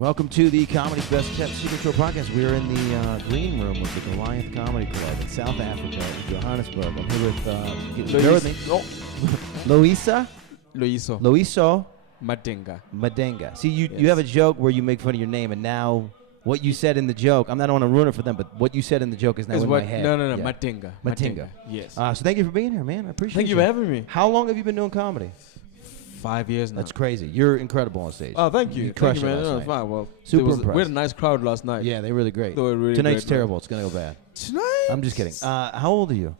Welcome to the Comedy Best Kept Secret Show podcast. We are in the green room of the Goliath Comedy Club in South Africa, in Johannesburg. I'm here with, Loyiso. Madinga. See, you have a joke where you make fun of your name, and now what you said in the joke, I don't want to ruin it for them, but what you said in the joke is now in my head. No, Yeah. Madinga. Yes. So thank you for being here, man. I appreciate Thank you for having me. How long have you been doing comedy? 5 years now. That's crazy. You're incredible on stage. Oh, thank you. You crushed man. it last night. Fine. Well, Super we impressed. had a nice crowd last night. Yeah, they were really great. They were really Tonight's great, terrible. It's going to go bad. Tonight? I'm just kidding. How old are you?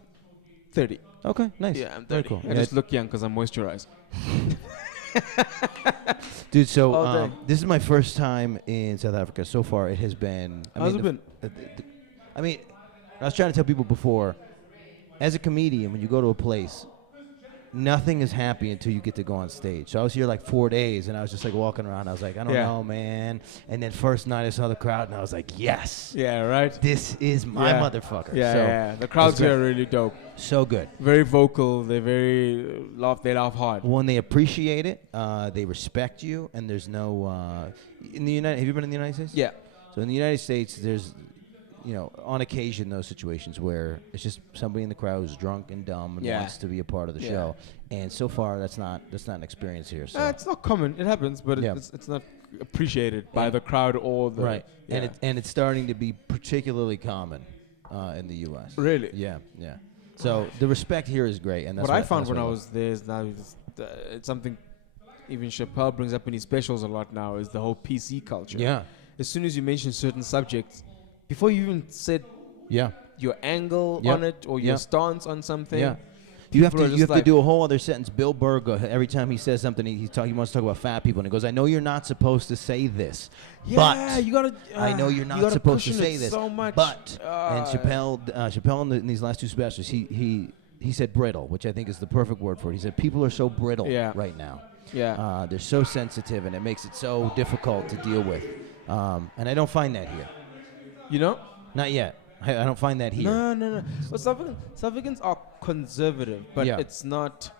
30. Okay, nice. Yeah, I'm 30. Very cool. I just look young because I'm moisturized. Dude, so this is my first time in South Africa. So far, it has been... How's it been? I mean, I was trying to tell people before, as a comedian, when you go to a place, nothing is happy until you get to go on stage. So I was here like 4 days, and I was just like walking around. I was like, I don't know, man. And then first night I saw the crowd, and I was like, yes. Yeah, right? This is my motherfucker. Yeah. The crowds here are really dope. So good. Very vocal. They laugh hard. When they appreciate it, they respect you, and there's no... have you been in the United States? Yeah. So in the United States, there's... on occasion, those situations where it's just somebody in the crowd who's drunk and dumb and wants to be a part of the show. And so far, that's not an experience here. So. It's not common. It happens, but it's not appreciated by the crowd or the... Right. Yeah. And it's starting to be particularly common in the U.S. Really? Yeah. So the respect here is great. And that's what I found when I was there is now it's something even Chappelle brings up in his specials a lot now is the whole PC culture. Yeah. As soon as you mention certain subjects, before you even said your angle on it or your stance on something, you have to do a whole other sentence. Bill Burr, every time he says something, he wants to talk about fat people, and he goes, "I know you're not supposed to say this, but you gotta. I know you're not supposed to say this, so much. but." And Chappelle in these last two specials, he said brittle, which I think is the perfect word for it. He said people are so brittle right now. Yeah, they're so sensitive, and it makes it so difficult to deal with. And I don't find that here. You know? Not yet. I don't find that here. No. Well, South Africans are conservative, but it's not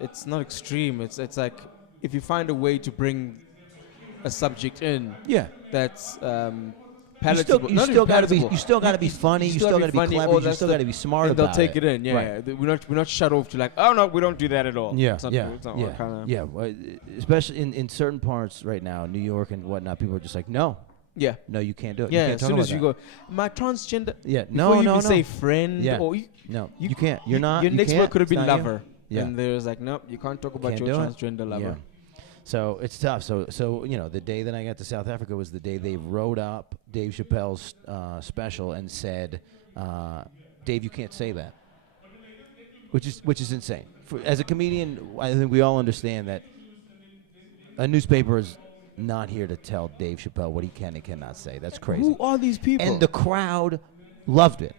extreme. It's like if you find a way to bring a subject in, that's palatable. You still got to be funny. You still got to be clever. You still got to be smart about it. They'll take it in. Yeah. We're not shut off to like, oh no, we don't do that at all. Well, especially in certain parts right now, New York and whatnot, people are just like, no. Yeah. No, you can't do it. Yeah, you can't as soon as you go, my transgender. Yeah. Before you even say friend. Yeah. Or you can't. You're not. Your next word could have been lover. Yeah. And there's like, nope, you can't talk about your transgender lover. Yeah. So it's tough. So the day that I got to South Africa was the day they wrote up Dave Chappelle's special and said, Dave, you can't say that. Which is insane. As a comedian, I think we all understand that a newspaper is not here to tell Dave Chappelle what he can and cannot say. That's crazy. Who are these people? And the crowd loved it.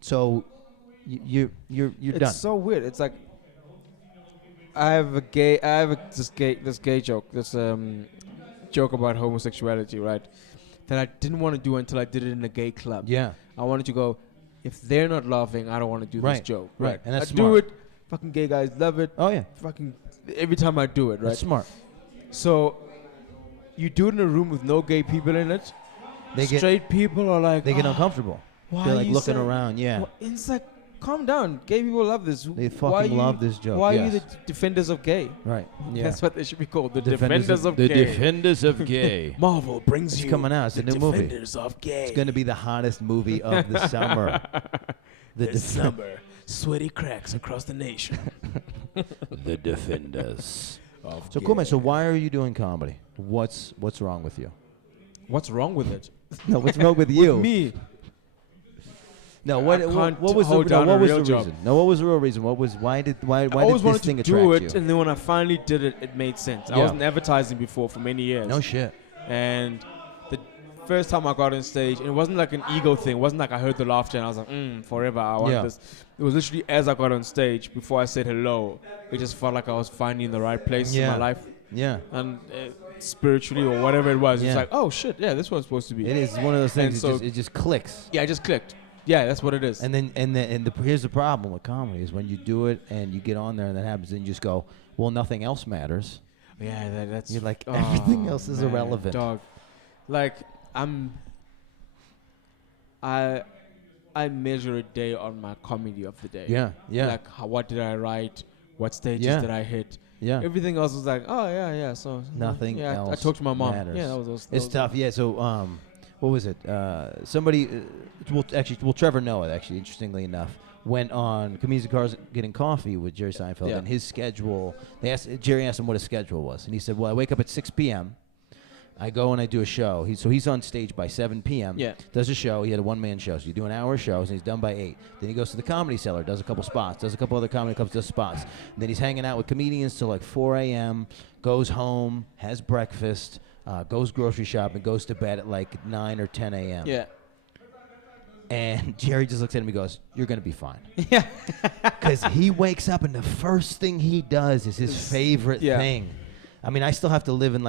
So you're done. It's so weird. It's like I have this gay joke, this joke about homosexuality, right? That I didn't want to do until I did it in a gay club. Yeah. I wanted to go, if they're not laughing, I don't want to do this joke. Right. And that's I smart. do it. Fucking gay guys love it. Oh yeah. Fucking every time I do it, right? That's smart. So you do it in a room with no gay people in it. Straight people are like, they get uncomfortable. They're like looking around. Yeah. Well, it's like, calm down. Gay people love this. They fucking love this joke. Why are you the defenders of gay? Right. Yeah. That's what they should be called. The defenders of gay. The defenders of gay. Marvel brings it's coming out. It's a new movie. Defenders of gay. It's going to be the hottest movie of the summer. This summer, sweaty cracks across the nation. The defenders. So cool, man. So why are you doing comedy? What's wrong with you? What's wrong with it? No, what's wrong with you? With me. No, what was the reason? No, what was the real reason? Why did this thing attract you? I always wanted to do it, and then when I finally did it, it made sense. I wasn't advertising before for many years. No shit. And the first time I got on stage, and it wasn't like an ego thing. It wasn't like I heard the laughter and I was like, forever, I want this. It was literally as I got on stage, before I said hello, it just felt like I was finally in the right place in my life. Yeah. And spiritually or whatever it was, it's like, oh shit, this one's supposed to be. It is one of those things. It just clicks. Yeah, it just clicked. Yeah, that's what it is. And here's the problem with comedy is when you do it and you get on there and that happens, and you just go, well, nothing else matters. Yeah, that's. You're like, everything else is irrelevant. Dog. Like I measure a day on my comedy of the day. Yeah. Like what did I write? What stages did I hit? Yeah. Everything else was like, oh yeah. So nothing else. I talked to my mom. Matters. Yeah, that was it's tough. Yeah. So what was it? Somebody, Trevor Noah, actually, interestingly enough, went on Comedians in Cars Getting Coffee with Jerry Seinfeld, and his schedule. Jerry asked him what his schedule was, and he said, "Well, I wake up at 6 p.m. I go and I do a show. He's on stage by 7 p.m. Yeah. Does a show. He had a one-man show. So you do an hour shows, and he's done by 8. Then he goes to the Comedy Cellar, does a couple spots, does a couple other comedy clubs, does spots. And then he's hanging out with comedians till like 4 a.m., goes home, has breakfast, goes grocery shopping, goes to bed at like 9 or 10 a.m. Yeah. And Jerry just looks at him and goes, "You're going to be fine." Yeah. Because he wakes up and the first thing he does is his favorite thing. I mean, I still have to live in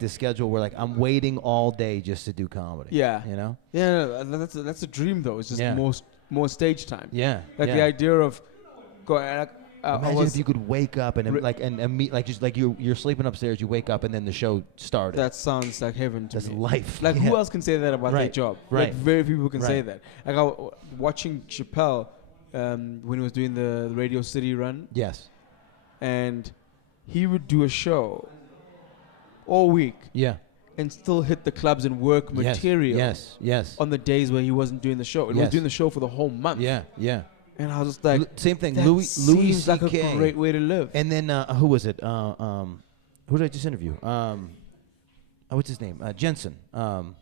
this schedule where like I'm waiting all day just to do comedy. Yeah, you know. Yeah, no, that's a dream though. It's just more stage time. Yeah, like the idea of going. Imagine if you could wake up and meet just you're sleeping upstairs, you wake up and then the show started. That sounds like heaven to me. That's life. Like who else can say that about their job? Right. Like very few people can say that. Like I was watching Chappelle when he was doing the Radio City run. Yes. And he would do a show all week. Yeah. And still hit the clubs and work material. Yes. On the days where he wasn't doing the show. He was doing the show for the whole month. Yeah. And I was just like, same thing. Louis seems like a great way to live. And then who was it? Who did I just interview? What's his name? Jensen. The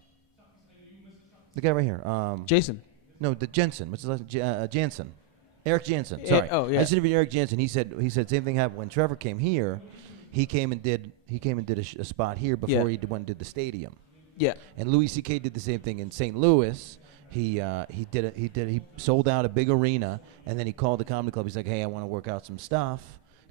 guy right here. Jason. No, the Jensen. What's his last name? Jansen. Eric Jansen. Sorry. I just interviewed Eric Jansen. He said same thing happened when Trevor came here. He came and did a spot here before he went and did the stadium. Yeah. And Louis C.K. did the same thing in St. Louis. He sold out a big arena, and then he called the comedy club. He's like, "Hey, I want to work out some stuff.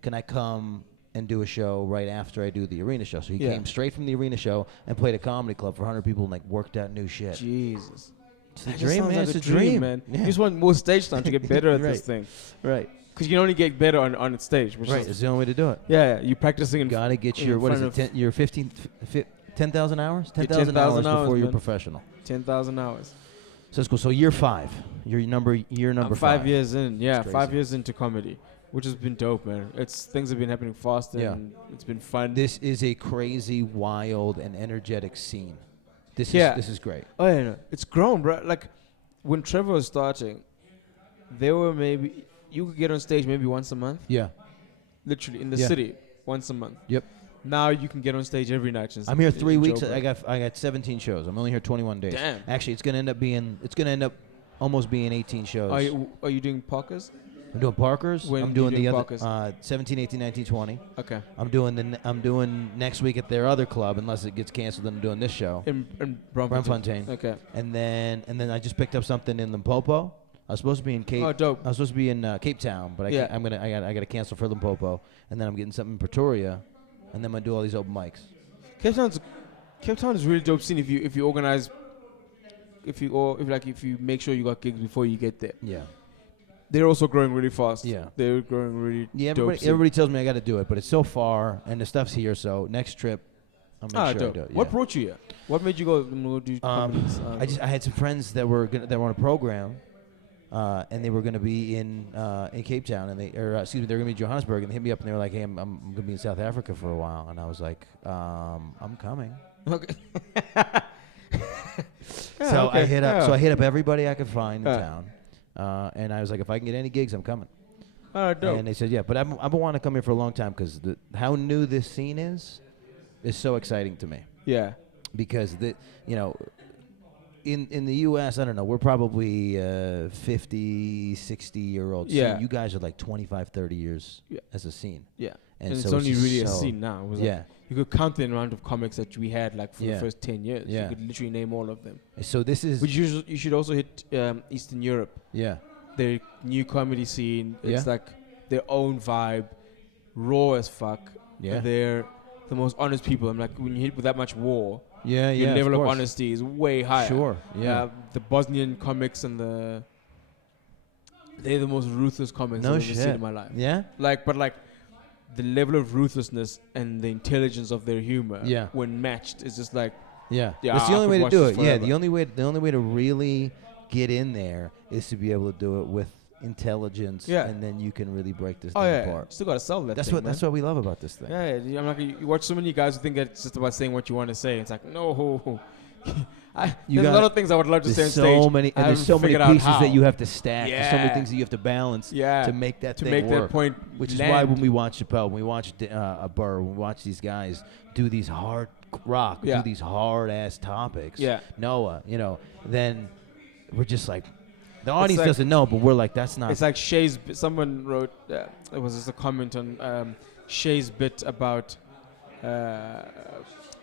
Can I come and do a show right after I do the arena show?" So he came straight from the arena show and played a comedy club for 100 people and like worked out new shit. Jesus. It's a dream, man. It's a dream, man. Yeah. You just want more stage time to get better at this thing. Right. Because you can only get better on its stage. Which it's the only way to do it. Yeah, you're practicing. You gotta get your, what is it, your 10,000 hours? 10,000 hours before you're professional. 10,000 hours. So that's cool. So year 5. Year number 5. 5 years in. Yeah, 5 years into comedy. Which has been dope, man. Things have been happening fast and it's been fun. This is a crazy, wild, and energetic scene. This is great. Oh, yeah, no. It's grown, bro. Like, when Trevor was starting, there were maybe... You could get on stage maybe once a month. Yeah. Literally, in the city, once a month. Yep. Now you can get on stage every night. I'm here 3 weeks. I got 17 shows. I'm only here 21 days. Damn. Actually, it's gonna end up almost being 18 shows. Are you doing Parkers? I'm doing Parkers. I'm doing the other 17, 18, 19, 20. Okay. I'm doing next week at their other club unless it gets canceled. Then I'm doing this show in Braamfontein. Okay. And then I just picked up something in Limpopo. I was supposed to be in Cape. Oh, dope. I was supposed to be in Cape Town, but I got to cancel for Limpopo, and then I'm getting something in Pretoria, and then I'm gonna do all these open mics. Cape Town is really dope scene if you organize, if you make sure you got gigs before you get there. Yeah. They're also growing really fast. Yeah. They're growing really. Yeah. Everybody tells me I got to do it, but it's so far, and the stuff's here. So next trip, I'll make sure I do it. Yeah. What brought you here? What made you go do comedies? I had some friends that were on a program. And they were going to be in Cape Town, and they're going to be in Johannesburg, and they hit me up, and they were like, "Hey, I'm going to be in South Africa for a while," and I was like, "I'm coming." Okay. I hit up everybody I could find in town, and I was like, "If I can get any gigs, I'm coming." Dope. And they said, "Yeah," but I've been wanting to come here for a long time because how new this scene is so exciting to me. Yeah, because In the U.S., I don't know, we're probably 50, 60-year-old scene. You guys are like 25, 30 years as a scene. Yeah. And it's only really a scene now. You could count the amount of comics that we had like for the first 10 years. Yeah. You could literally name all of them. So this is... Which you should also hit Eastern Europe. Yeah. Their new comedy scene. It's like their own vibe. Raw as fuck. Yeah. They're the most honest people. I'm like, when you hit with that much war... Your level of honesty is way higher. Sure, yeah. The Bosnian comics and they're the most ruthless comics I've ever seen in my life. Yeah? But the level of ruthlessness and the intelligence of their humor when matched is just like Yeah, Yeah, that's the I only could way to watch do this it. Yeah, forever. the only way to really get in there is to be able to do it with intelligence, and then you can really break this thing apart. Still gotta sell that. That's thing, that's what we love about this thing. Yeah, I'm like you watch so many guys who think that it's just about saying what you want to say. It's like no. There's a lot of things I would love to say on stage. There's so many pieces that you have to stack. Yeah. There's so many things that you have to balance to make that thing work. That point, which is why when we watch Chappelle, when we watch Burr, when we watch these guys do these hard rock, do these hard ass topics. Yeah. Noah, then we're just like. The audience doesn't know, but we're like, that's not. It's like Shay's. Someone wrote. It was just a comment on Shay's bit about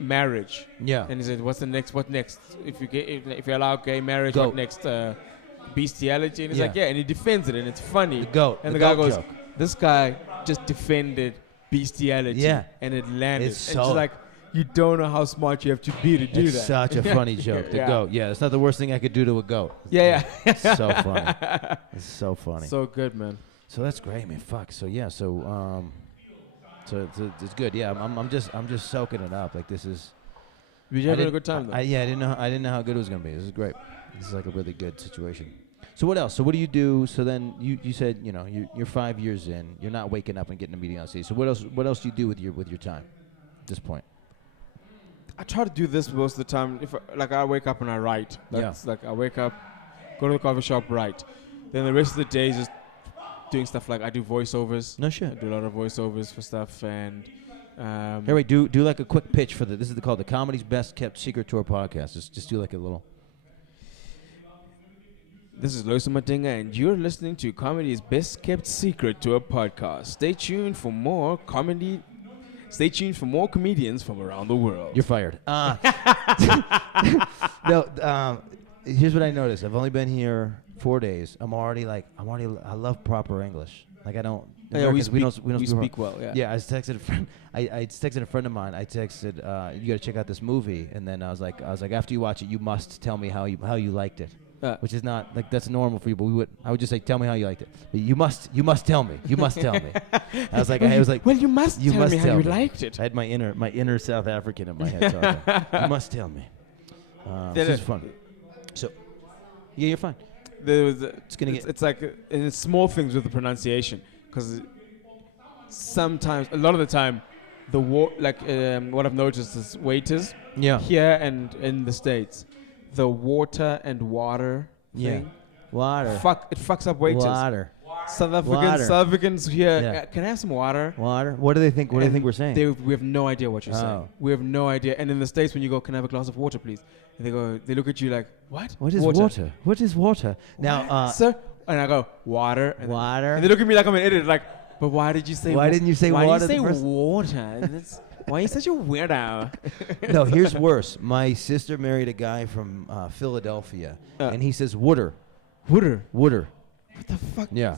marriage. Yeah. And he said, "What's the next? What next? If you allow gay marriage, Goat. what next? Bestiality." And he's like, "Yeah," and he defends it, and it's funny. The goat. And the guy goat goes, joke. "This guy just defended bestiality." Yeah. And it landed. It's and so- it's like, you don't know how smart you have to be to do It's that. such a funny joke. The goat. Yeah, it's not the worst thing I could do to a goat. Yeah. It's so funny. It's so funny. So good, man. So that's great, man. Fuck. So yeah. So it's good. Yeah. I'm just soaking it up. Like this is. You having a good time, though? I didn't know how good it was gonna be. This is great. This is like a really good situation. So what else? So what do you do? So then you said you're 5 years in. You're not waking up and getting a meeting on stage. So what else do you do with your time at this point? I try to do this most of the time. If I wake up and I write. That's like I wake up, go to the coffee shop, write. Then the rest of the day is just doing stuff like I do voiceovers. No shit. I do a lot of voiceovers for stuff and. Hey, wait, do like a quick pitch for this is called the Comedy's Best Kept Secret Tour podcast. Just do like a little. This is Loyiso Madinga, and you're listening to Comedy's Best Kept Secret Tour podcast. Stay tuned for more comedy. Stay tuned for more comedians from around the world. You're fired. No, here's what I noticed. I've only been here 4 days. I love proper English. Like I don't. Yeah, we don't speak well. Yeah. Yeah, I texted a friend. I texted a friend of mine. I texted, you got to check out this movie, and then I was like, after you watch it, you must tell me how you liked it. Which is not like that's normal for you, but I would just say, tell me how you liked it. But you must tell me. You must tell me. I was like, well, you must tell me how you liked it. I had my inner South African in my head talking. You must tell me. This is fun. So, yeah, you're fine. It's like it's small things with the pronunciation, because sometimes, a lot of the time, what I've noticed is waiters here and in the States, the water and water thing. Water. It fucks up waiters. Water. South Africans here. Can I have some water? Water. What do they think? What do they think we're saying? We have no idea what you're saying. We have no idea. And in the States, when you go, can I have a glass of water, please? And they look at you like, what? What is water? What is water? Now, sir. And I go, water. And water. And they look at me like I'm an idiot. Like, but why did you say? Why didn't you say water? Why did you say water? Why are you such a weirdo? No, here's worse. My sister married a guy from Philadelphia, and he says wooder. Wooder. Wooder. What the fuck? Yeah.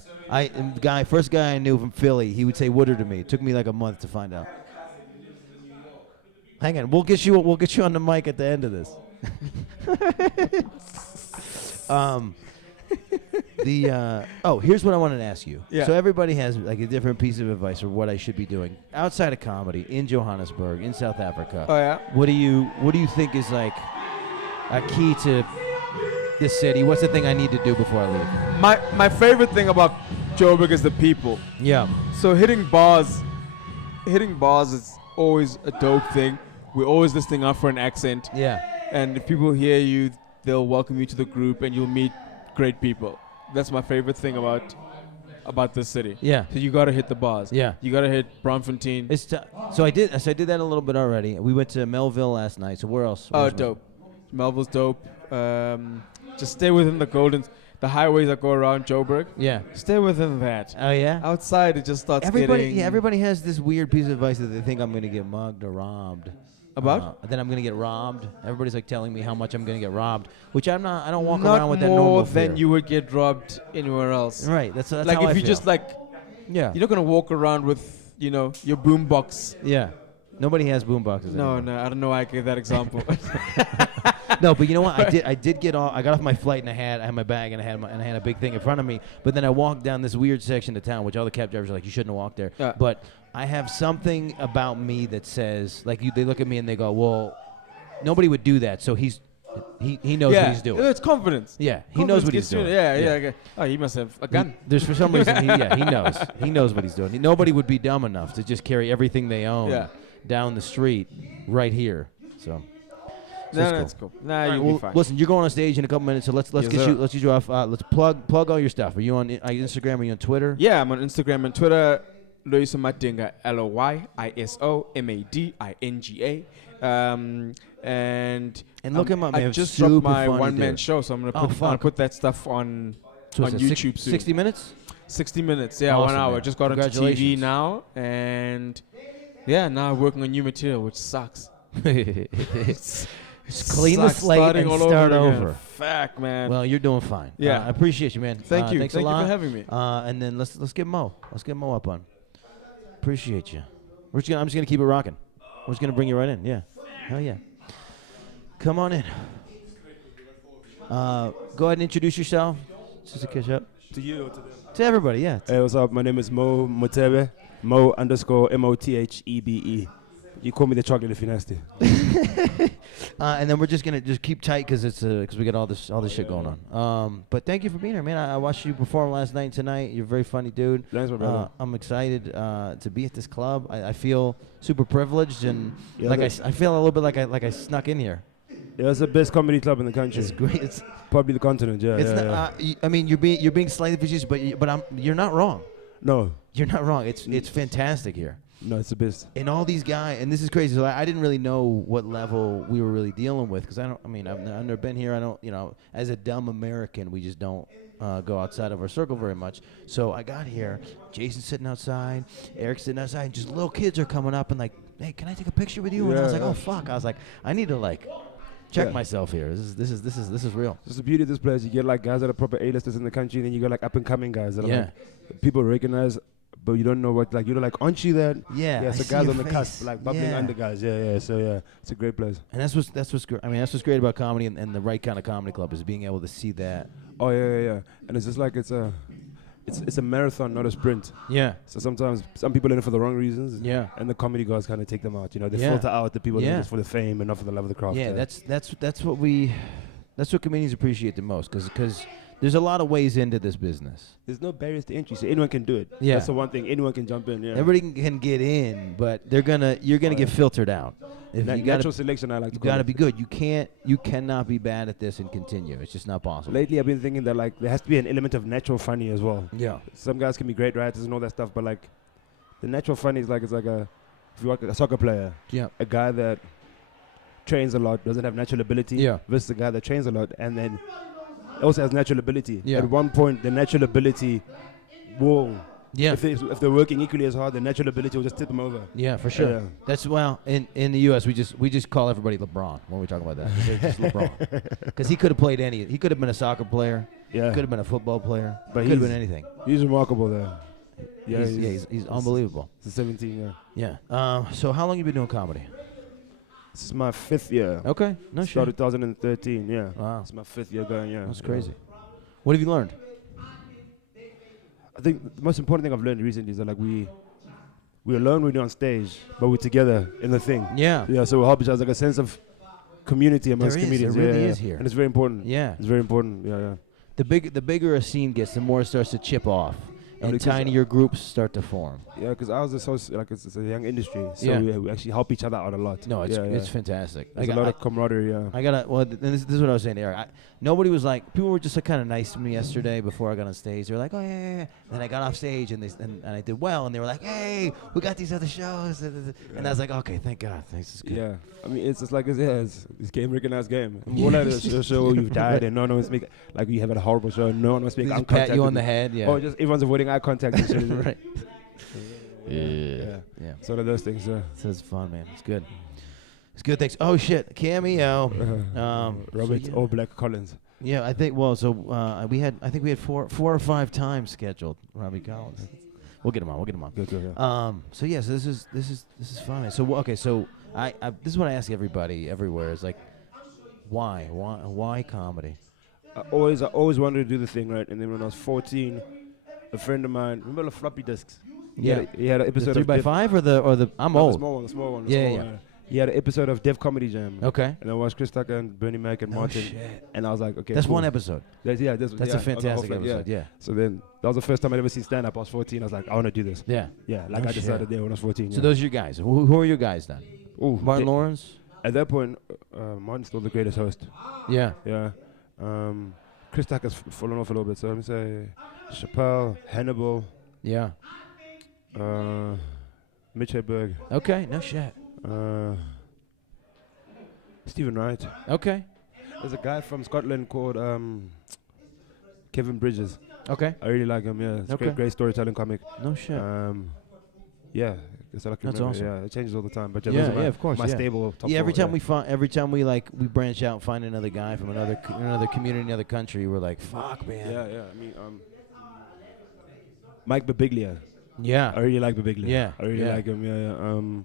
First guy I knew from Philly, he would say wooder to me. It took me like a month to find out. Hang on, we'll get you on the mic at the end of this. Here's what I wanted to ask you. Yeah. So everybody has like a different piece of advice for what I should be doing outside of comedy in Johannesburg, in South Africa. Oh yeah. What do you think is like a key to this city? What's the thing I need to do before I leave? My favorite thing about Joburg is the people. Yeah. So hitting bars is always a dope thing. We're always listening out for an accent. Yeah. And if people hear you, they'll welcome you to the group, and you'll meet great people. That's my favorite thing about this city. Yeah. So you gotta hit the bars. Yeah. You gotta hit Braamfontein. So I did that a little bit already. We went to Melville last night. So where else? Dope. Melville's dope. Just stay within the highways that go around Joburg. Yeah. Stay within that. Oh yeah. Outside it just starts everybody has this weird piece of advice that they think I'm gonna get mugged or robbed. About? Then I'm gonna get robbed. Everybody's like telling me how much I'm gonna get robbed, which I'm not. I don't walk around with that normal fear. Not more than you would get robbed anywhere else. Right. That's like how if I you feel. just like. Yeah. You're not gonna walk around with your boombox. Yeah. Nobody has boomboxes. No, anymore. I don't know why I gave that example. No, but you know what? I did get off. I got off my flight and I had my bag and I had a big thing in front of me. But then I walked down this weird section of town, which all the cab drivers are like, you shouldn't have walked there. Yeah. But I have something about me that says, like, they look at me and they go, well, nobody would do that. So he knows what he's doing. It's confidence. Yeah, he knows what he's doing. Yeah. Okay. Oh, he must have a gun. There's for some reason, he knows. He knows what he's doing. Nobody would be dumb enough to just carry everything they own down the street right here. So that's cool. Nah, you'll be fine. Listen, you're going on stage in a couple minutes, so let's get you off. Let's plug all your stuff. Are you on Instagram? Are you on Twitter? Yeah, I'm on Instagram and Twitter. Loyiso Madinga, LOYISO MADINGA. And look him up, man. I just dropped my one-man show, so I'm gonna put that stuff on YouTube soon. 60 minutes? 60 minutes, yeah, awesome, 1 hour. Man. Just got onto TV now, and now working on new material, which sucks. Just clean the slate and start over. Fact, man. Well, you're doing fine. Yeah, I appreciate you, man. Thank you. Thanks Thank a lot. you for having me. And then let's get Mo. Let's get Mo up on. Appreciate you. I'm just gonna keep it rocking. We're just gonna bring you right in. Yeah. Hell yeah. Come on in. Go ahead and introduce yourself. Just to catch up. To you or to them? To everybody, yeah. Hey, what's up? My name is Mothebe. Mo_MOTHEBE. You call me the chocolate if you're nasty. And then we're just gonna keep tight because we got all this shit going on. But thank you for being here, man. I watched you perform last night and tonight. You're a very funny dude. Thanks, my brother. I'm excited to be at this club. I feel super privileged and I feel a little bit like I snuck in here. Yeah, it's the best comedy club in the country. It's great. It's probably the continent. Yeah. It's yeah, not, I mean, you're being slightly facetious, but you're not wrong. No. You're not wrong. It's fantastic here. No, it's the best. And all these guys, and this is crazy. So I didn't really know what level we were really dealing with because I've never been here. I don't, as a dumb American, we just don't go outside of our circle very much. So I got here. Jason's sitting outside. Eric's sitting outside. And just little kids are coming up and like, hey, can I take a picture with you? And I was like, oh fuck. I was like, I need to check myself here. This is real. It's the beauty of this place. You get like guys that are proper A-listers in the country, and then you got like up and coming guys that are like people recognize. But you don't know what, like, you're like, aren't you that? Yeah. So guys on the cusp, like bubbling under guys. Yeah. So it's a great place. And that's what's great. I mean, that's what's great about comedy and the right kind of comedy club is being able to see that. Oh yeah. And it's just like it's a marathon, not a sprint. Yeah. So sometimes some people in it for the wrong reasons. Yeah. And the comedy guys kind of take them out. They filter out the people that are just for the fame and not for the love of the craft. Yeah. That's what comedians appreciate the most because. There's a lot of ways into this business. There's no barriers to entry, so anyone can do it. Yeah. That's the one thing. Anyone can jump in. Yeah. Everybody can get in, but you're gonna get filtered out. Natural selection, I like to call it. You gotta be good. You cannot be bad at this and continue. It's just not possible. Lately, I've been thinking that like there has to be an element of natural funny as well. Yeah. Some guys can be great writers and all that stuff, but like the natural funny is like if you like a soccer player. Yeah. A guy that trains a lot doesn't have natural ability. Yeah. Versus a guy that trains a lot and then also has natural ability. Yeah. At one point, the natural ability will. Yeah. If they're working equally as hard, the natural ability will just tip them over. Yeah, for sure. Yeah. That's in the U.S. we just call everybody LeBron when we talk about that. It's just LeBron because he could have played any. He could have been a soccer player. Yeah. Could have been a football player. But could have been anything. He's remarkable there. Yeah. He's unbelievable. He's 17. Yeah. So how long you been doing comedy? This is my 5th year. Okay. No shit. Started 2013. Yeah. Wow. It's my 5th year going. Yeah. That's crazy. What have you learned? I think the most important thing I've learned recently is that like we're alone when we're on stage, but we're together in the thing. Yeah. Yeah. So we help each other. Like a sense of community amongst comedians. There really is here. And it's very important. Yeah. It's very important. Yeah. The bigger a scene gets, the more it starts to chip off. And tinier groups start to form. Yeah, because ours is it's a young industry, so we actually help each other out a lot. No, it's fantastic. There's a lot of camaraderie. Yeah. This is what I was saying to Eric. Nobody was like, people were just like kind of nice to me yesterday before I got on stage. They were like, oh yeah. Then I got off stage and I did well, and they were like, hey, we got these other shows, and I was like, okay, thank God, thanks. It's good. Yeah, I mean it's game recognized game. More like a show you've died and no one wants to make like you have a horrible show, no one wants to make eye contact. Pat you on the head, yeah. Or just everyone's avoiding eye contact. And shit. Right. Yeah. It's one of those things. So it's fun, man. It's good. It's good. Thanks. Oh shit, cameo. Robert All Black Collins. Yeah, I think. Well, so we had 4 or 5 times scheduled. Robby Collins. We'll get him on. Good. So this is fun, man. So okay, so I this is what I ask everybody everywhere is like, why comedy? I always wanted to do the thing, right? And then when I was 14, a friend of mine, remember the floppy disks? Yeah. He had an episode the 3x5 or the I'm old. The small one. Yeah. He had an episode of Def Comedy Jam. Okay. And I watched Chris Tucker and Bernie Mac and Martin. Shit. And I was like, okay, That's cool. one episode. That's a fantastic episode. Yeah. So then that was the first time I'd ever seen stand up. I was 14. I was like, I want to do this. Yeah. Yeah. Like I decided there when I was 14. So those are your guys. Who are your guys then? Ooh, Martin Lawrence. At that point, Martin's still the greatest host. Yeah. Yeah. Chris Tucker's fallen off a little bit. So let me say Chappelle, Hannibal. Yeah. Mitch Hedberg. Okay. No shit. Stephen Wright. Okay. There's a guy from Scotland called Kevin Bridges. Okay. I really like him. Yeah. It's great storytelling comic. No shit. Yeah. So That's awesome. Yeah, it changes all the time. But Yeah, those are of course. my stable top every four, time we branch out and find another guy from another community, another country, we're like, fuck, man. Yeah. I mean, Mike Birbiglia. Yeah. I really like Birbiglia. Yeah. I really like him. Yeah.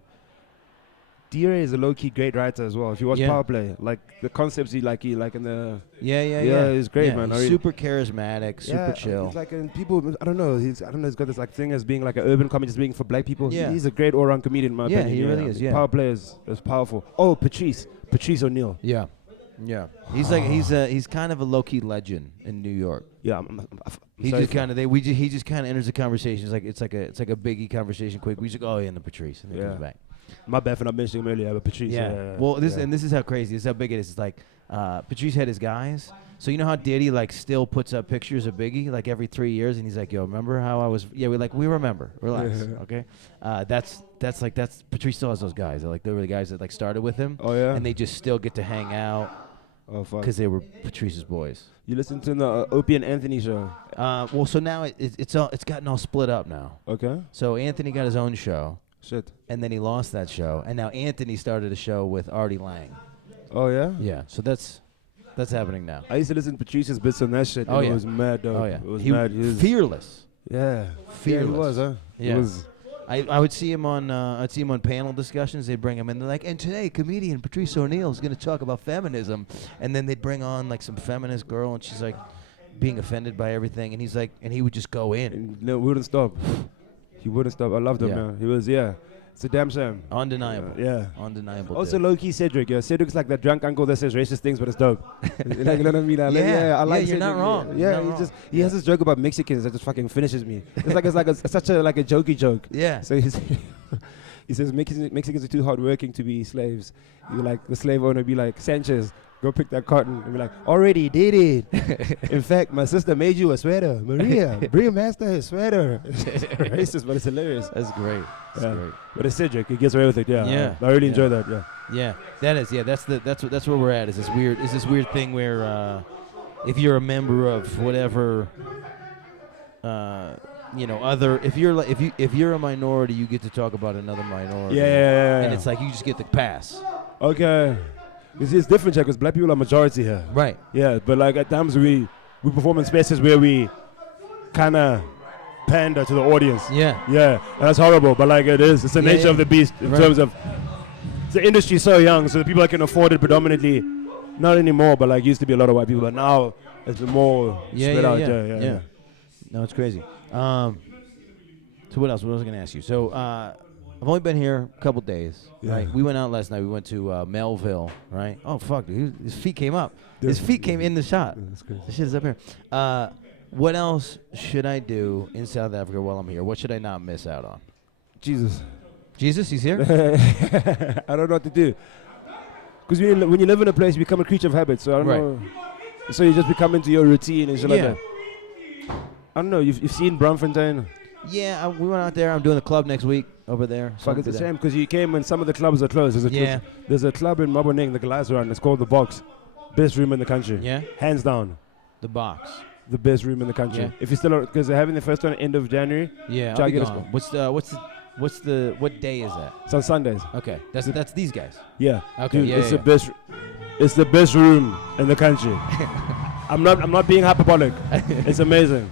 D-Ray is a low-key great writer as well. If you watch Power Play, like the concepts he like in the yeah, he's great, man. He's super charismatic, super chill. He's like, and people, I don't know, he's got this like thing as being like an urban comedy, just being for black people. Yeah. He's a great all-round comedian, in my opinion. He really is. Yeah, Power Play is powerful. Oh, Patrice O'Neill. Yeah. He's kind of a low-key legend in New York. Yeah, he just kind of enters the conversation. It's like a Biggie conversation. Quick, we just go, and the Patrice, and then comes back. My bad for not mentioning him earlier, but Patrice. Yeah. Well, this is how crazy. This is how big it is. It's like Patrice had his guys. So you know how Diddy like still puts up pictures of Biggie like every 3 years, and he's like, "Yo, remember how I was?" Yeah, we remember. Relax, okay. That's Patrice still has those guys. They were the guys that like started with him. Oh yeah. And they just still get to hang out. Oh fuck. Because they were Patrice's boys. You listen to the Opie and Anthony show. Well, so now it's gotten all split up now. Okay. So Anthony got his own show. Shit. And then he lost that show, and now Anthony started a show with Artie Lang. Oh yeah. Yeah. So that's happening now. I used to listen to Patrice's bits on that shit. It was mad, though. Oh yeah. It was mad. He was fearless. Yeah. Fearless. Yeah, he was, huh? Yeah. He was. I would see him on panel discussions. They'd bring him in. They're like, and today comedian Patrice O'Neill is going to talk about feminism, and then they'd bring on like some feminist girl, and she's like being offended by everything, and he's like, and he would just go in. And no, we wouldn't stop. He wouldn't stop. I loved him, man. He was, It's a damn shame. Undeniable. Yeah. Undeniable. Also, low-key Cedric. Yeah, Cedric's like that drunk uncle that says racist things, but it's dope. You know what I mean? I like you're Cedric. not wrong. Yeah, he has this joke about Mexicans that just fucking finishes me. It's such a jokey joke. Yeah. So he says Mexicans are too hardworking to be slaves. You like the slave owner be like, Sanchez, go pick that cotton. And be like, already did it. In fact, my sister made you a sweater. Maria, bring master his sweater. It's racist, but it's hilarious. That's great. That's great. But it's Cedric. He gets away with it. Yeah. Yeah. I really enjoy that. Yeah. Yeah. That is. Yeah. That's where we're at. Is this weird thing where if you're a member of whatever. If you're a minority, you get to talk about another minority. Yeah. And it's like you just get the pass. Okay. It's different, because black people are majority here. Right. Yeah, but like at times we perform in spaces where we kind of pander to the audience. Yeah. Yeah, and that's horrible, but like it's the nature of the beast in terms of the industry's so young, so the people that can afford it predominantly, not anymore, but like used to be a lot of white people, but now it's more spread out. Yeah. No, it's crazy. So what else? What was I going to ask you? So I've only been here a couple days. Yeah. Right? We went out last night. We went to Melville. Right? Oh fuck! Dude, his feet came up. His feet came in the shot. That's good. This shit is up here. What else should I do in South Africa while I'm here? What should I not miss out on? Jesus, he's here. I don't know what to do. Because when you live in a place, you become a creature of habit. So I don't know. So you just become into your routine and shit like that. I don't know. You've seen Braamfontein? Yeah, we went out there. I'm doing the club next week over there. Fuck, it's the same because you came when some of the clubs are closed. There's a club in Maboneng, the Goliath run. It's called The Box. Best room in the country. Yeah? Hands down. The Box. The best room in the country. Yeah. If you're still, because they're having the first one end of January. Yeah, try I'll be get gone. What day is that? It's on Sundays. Okay, that's these guys. Yeah. Okay. Dude, it's the best room in the country. I'm not being hyperbolic. It's amazing.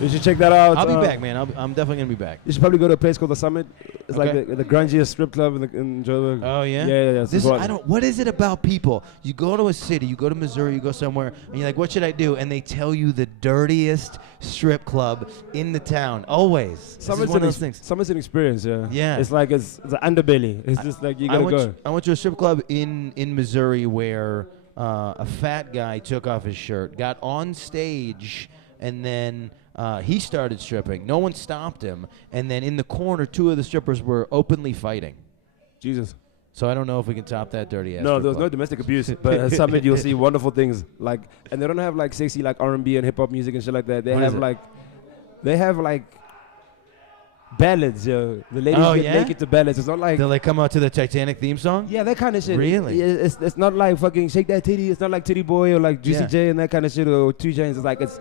You should check that out. I'll be back, man. I'm definitely gonna be back. You should probably go to a place called the Summit. It's Okay. like the grungiest strip club in Joburg. Oh yeah. Yeah. This I don't. What is it about people? You go to a city, you go to Missouri, you go somewhere, and you're like, "What should I do?" And they tell you the dirtiest strip club in the town. Always. Summit's one of those things. Summit's an experience. Yeah. Yeah. It's like it's an underbelly. It's just like you gotta go. I went to a strip club in Missouri where a fat guy took off his shirt, got on stage, and then he started stripping. No one stopped him. And then in the corner, two of the strippers were openly fighting. Jesus. So I don't know if we can top that dirty ass. No, there was no domestic abuse, but at Summit you'll see wonderful things like, and they don't have like sexy like R&B and hip hop music and shit like that. They have like ballads, yo. The ladies get naked to ballads. It's not like they'll like come out to the Titanic theme song. Yeah, that kind of shit. Really? It's not like fucking Shake That Titty. It's not like Titty Boy or like Juicy J and that kind of shit or 2 Chainz. It's like it's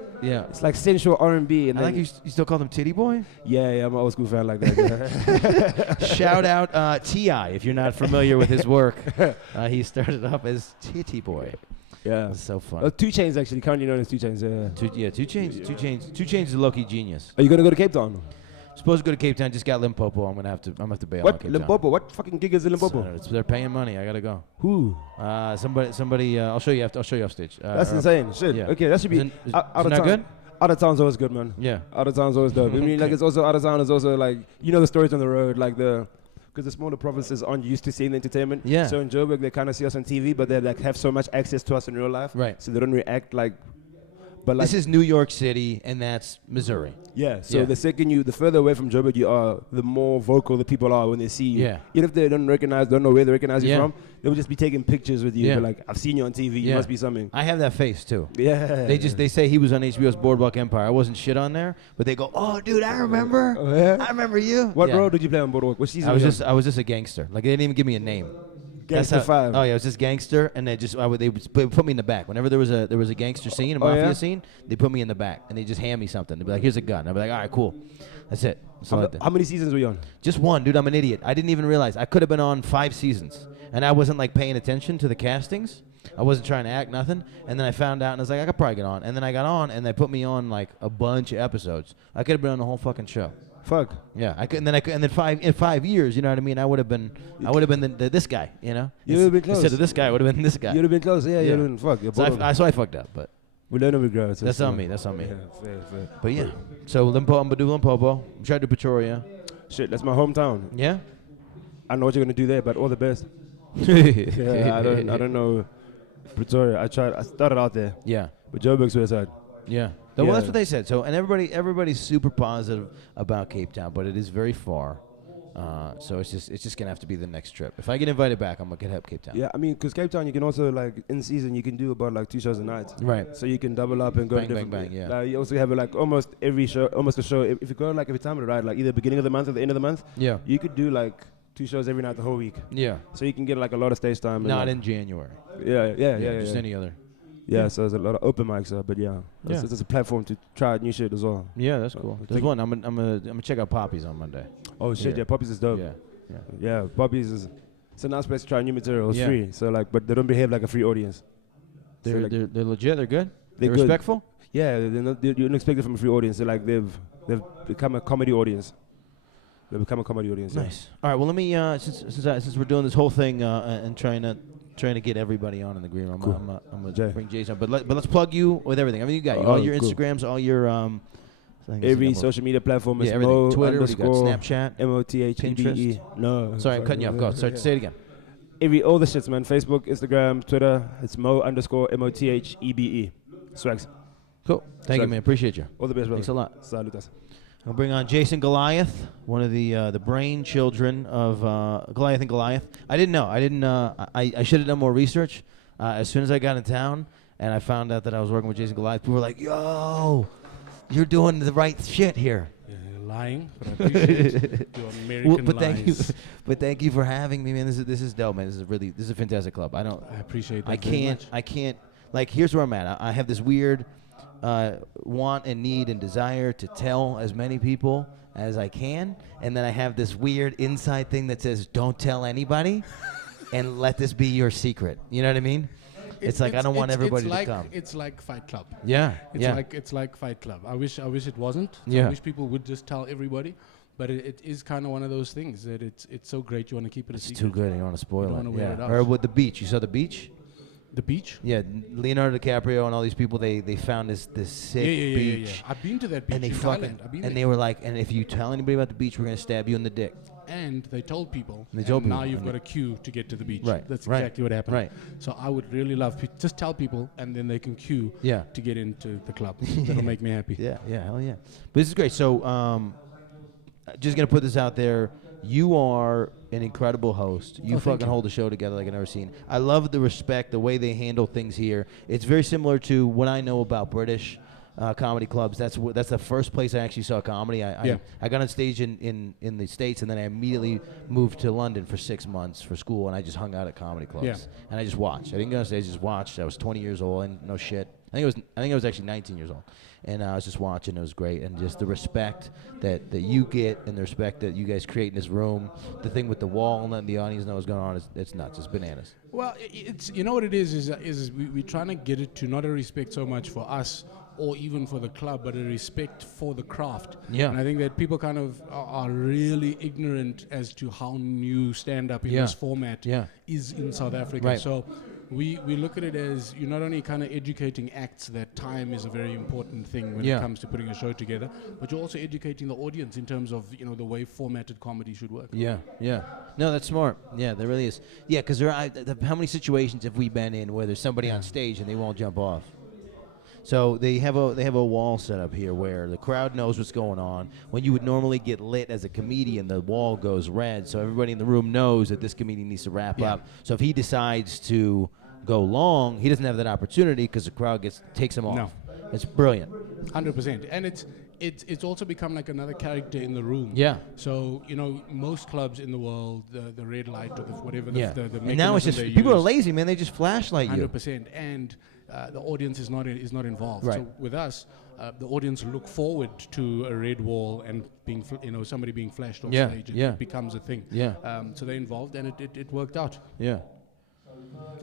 like sensual R&B. And I like you still call them Titty Boy. Yeah, I'm an old school fan like that. Shout out T.I. if you're not familiar with his work. He started up as Titty Boy. Yeah, it's so fun. 2 Chainz actually, currently known as 2 Chainz. 2 Chainz. 2 Chainz is a low-key genius. Are you gonna go to Cape Town? Supposed to go to Cape Town, just got Limpopo. I'm gonna have to bail on What Cape Limpopo? Town. What fucking gig is in Limpopo? They're paying money. I gotta go. Who? Somebody. I'll show you off stage. That's insane. Shit. Yeah. Okay, that should be out of town. Good? Out of town's always good, man. Yeah. Out of town's always dope. I mean, like it's also out of town is also like the stories on the road, like because the smaller provinces aren't used to seeing the entertainment. Yeah. So in Joburg, they kind of see us on TV, but they like have so much access to us in real life. Right. So they don't react like. But like this is New York City, and that's Missouri. Yeah. So the further away from Joburg you are, the more vocal the people are when they see you. Yeah. Even if they don't know where they recognize you from, they will just be taking pictures with you. Yeah. But like, I've seen you on TV. You must be something. I have that face too. Yeah. They say he was on HBO's Boardwalk Empire. I wasn't shit on there, but they go, "Oh, dude, I remember. Oh, yeah? I remember you." What role did you play on Boardwalk? What season? I was just a gangster. Like they didn't even give me a name. Gangster 5. Oh yeah, I was just gangster, and they would put me in the back. Whenever there was a gangster scene, a mafia scene, they put me in the back, and they just hand me something. They'd be like, "Here's a gun." I'd be like, "All right, cool, that's it." How many seasons were you on? Just one, dude. I'm an idiot. I didn't even realize I could have been on 5 seasons, and I wasn't like paying attention to the castings. I wasn't trying to act nothing, and then I found out, and I was like, I could probably get on. And then I got on, and they put me on like a bunch of episodes. I could have been on the whole fucking show. Fuck. Yeah, I could, and then in 5 years, you know what I mean. I would have been this guy, you know. You would have been close. Instead of this guy, I would have been this guy. You'd have been close. Yeah, you'd have been fuck. So I fucked up, but we learn and we grow. that's on me. That's on me. Yeah, fair. But yeah, so I'm gonna do Limpopo. I'm trying to do Pretoria. Shit, that's my hometown. Yeah. I don't know what you're gonna do there, but all the best. Yeah, I don't know Pretoria. I started out there. Yeah. But Joburg's where it's at. Yeah. Well, that's what they said. So, and everybody's super positive about Cape Town, but it is very far. So it's just gonna have to be the next trip. If I get invited back, I'm gonna hit Cape Town. Yeah, I mean, because Cape Town, you can also like in season you can do about like 2 shows a night. Right. So you can double up and go Bang, to bang, different. bang, yeah. Like, you also have like almost a show. If you go like every time, right? Like either beginning of the month or the end of the month. Yeah. You could do like 2 shows every night the whole week. Yeah. So you can get like a lot of stage time. Not in January. Yeah. Just any other. Yeah, so there's a lot of open mics, but it's a platform to try new shit as well. Yeah, that's cool. There's one. I'm gonna check out Poppies on Monday. Oh shit, yeah, Poppies is dope. Yeah, Poppies is it's a nice place to try new material. It's free, so like, but they don't behave like a free audience. They're legit. They're good. They're good. Respectful. Yeah, you don't expect it from a free audience. They're like they've become a comedy audience. They become a comedy audience. Nice. All right. Well, let me since we're doing this whole thing and trying to get everybody on in the green room. Cool. I'm gonna bring Jason on. But let's plug you with everything. Everything you got. All your Instagrams, all your every social media platform is everything. Mo Twitter, underscore Snapchat, Mothebe. Pinterest. No. Sorry, I'm cutting you off. Go. Sorry, say it again. All the shits, man. Facebook, Instagram, Twitter. It's Mo underscore Mothebe. Swags. Cool. Thank you, man. Appreciate you. All the best, brother. Thanks a lot. Salutas. I'll bring on Jason Goliath, one of the brain children of Goliath and Goliath. I didn't know. I should have done more research. As soon as I got in town and I found out that I was working with Jason Goliath, people were like, "Yo, you're doing the right shit here." Yeah, you're lying, but I appreciate your American lies. Thank you for having me, man. This is dope, man. This is a fantastic club. I appreciate that. I can't. Like, here's where I'm at. I have this weird want and need and desire to tell as many people as I can, and then I have this weird inside thing that says, "Don't tell anybody," and let this be your secret. You know what I mean? It's like I don't want everybody to come. It's like Fight Club. Yeah, It's like Fight Club. I wish it wasn't. Yeah. I wish people would just tell everybody. But it is kind of one of those things that it's so great you want to keep it a secret. It's too good. You don't want to spoil You don't it. wanna wear it out. Or with the beach. You saw the beach? The beach? Yeah, Leonardo DiCaprio and all these people. They found this sick beach. I've been to that beach And they in fucking Thailand. I've been and there. they were like, and if you tell anybody about the beach, we're gonna stab you in the dick. And they told people. They told and now people. you've got a queue to get to the beach. Right, That's right, exactly what happened. right. So I would really love just tell people, and then they can queue Yeah. to get into the club. That'll make me happy. Yeah, hell yeah. But this is great. So, just gonna put this out there. You are an incredible host. You thank fucking you. hold the show together like I've never seen. I love the respect, the way they handle things here. It's very similar to what I know about British comedy clubs. That's the first place I actually saw comedy. I got on stage in the States, and then I immediately moved to London for 6 months for school, and I just hung out at comedy clubs. Yeah. And I just watched. I didn't go on stage, I just watched. I was 20 years old, and no shit. I think I was actually 19 years old, and I was just watching. It was great, and just the respect that you get, and the respect that you guys create in this room. The thing with the wall and letting the audience know what's going on, it's nuts. It's bananas. Well, it's you know what it is we're trying to get it to not a respect so much for us or even for the club, but a respect for the craft. Yeah. And I think that people kind of are really ignorant as to how new stand-up in this format is in South Africa. Right. So we look at it as you're not only kind of educating acts that time is a very important thing when it comes to putting a show together, but you're also educating the audience in terms of the way formatted comedy should work. Yeah. No, that's smart. Yeah, there really is. Yeah, because how many situations have we been in where there's somebody on stage and they won't jump off? So they have a wall set up here where the crowd knows what's going on. When you would normally get lit as a comedian, the wall goes red, so everybody in the room knows that this comedian needs to wrap up. So if he decides to go long, he doesn't have that opportunity because the crowd takes him off. No. It's brilliant. 100%, and it's also become like another character in the room. Yeah. So most clubs in the world, the red light or whatever the and now it's just mechanism they people are use, lazy, man. They just flashlight you. 100%, and the audience is not involved. Right. So with us, the audience look forward to a red wall and being somebody being flashed off stage. It becomes a thing. Yeah. So they're involved, and it worked out. Yeah.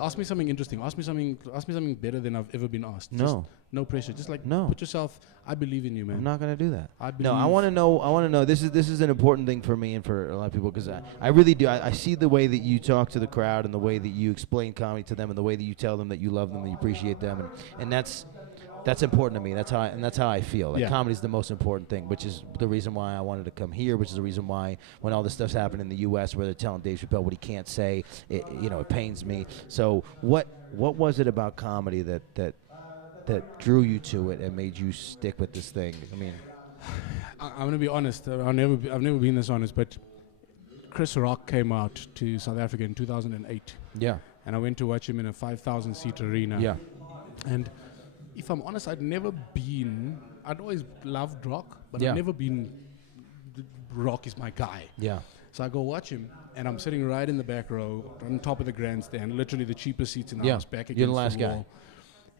Ask me something interesting. Ask me something better than I've ever been asked. No. Just no pressure. Just put yourself. I believe in you, man. I'm not gonna do that. I believe. No, I want to know. This is an important thing for me and for a lot of people because I really do. I see the way that you talk to the crowd and the way that you explain comedy to them and the way that you tell them that you love them and you appreciate them and that's important to me. That's how I feel. Like comedy is the most important thing, which is the reason why I wanted to come here. Which is the reason why when all this stuff's happened in the U.S. where they're telling Dave Chappelle what he can't say, it pains me. So what was it about comedy that drew you to it and made you stick with this thing? I mean, I'm gonna be honest. I've never been this honest, but Chris Rock came out to South Africa in 2008. Yeah. And I went to watch him in a 5,000 seat arena. Yeah. And if I'm honest, I'd always loved rock, but Yeah. I'd never been. Rock is my guy. Yeah. So I go watch him, and I'm sitting right in the back row, on top of the grandstand, literally the cheapest seats in the house, back against You're the last guy. wall.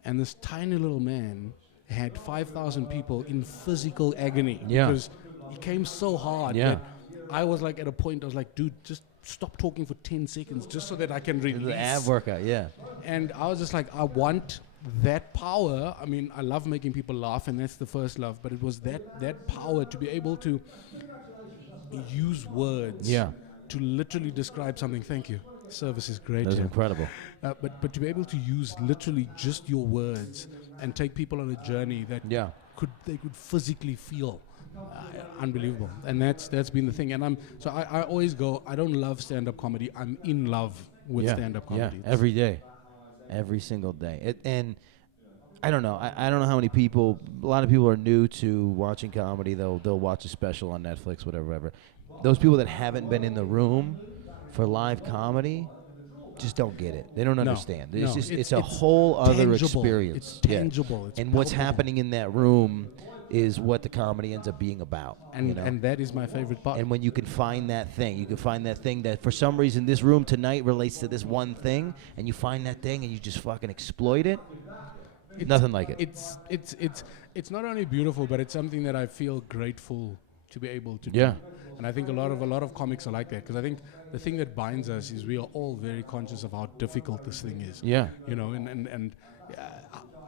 And this tiny little man had 5,000 people in physical agony because he came so hard that I was like at a point, I was like, dude, just stop talking for 10 seconds just so that I can release. The ab workout, yeah. And I was just like, I want that power. I mean, I love making people laugh, and that's the first love, but it was that power to be able to use words to literally describe something. Thank you. Service is great. That's incredible. But to be able to use literally just your words and take people on a journey that they could physically feel. Unbelievable. And that's been the thing. And I always go, I don't love stand-up comedy. I'm in love with stand-up comedy. Yeah, every day. Every single day. And I don't know. I don't know how many people. A lot of people are new to watching comedy. They'll watch a special on Netflix, whatever. Those people that haven't been in the room for live comedy just don't get it. They don't understand. It's a whole other experience. It's tangible. It's and what's palpable. happening in that room is what the comedy ends up being about. And that is my favorite part. And when you can find that thing, that for some reason this room tonight relates to this one thing, and you find that thing and you just fucking exploit it. Nothing like it. It's not only beautiful, but it's something that I feel grateful to be able to do. And I think a lot of comics are like that, because I think the thing that binds us is we are all very conscious of how difficult this thing is. Yeah. You know, and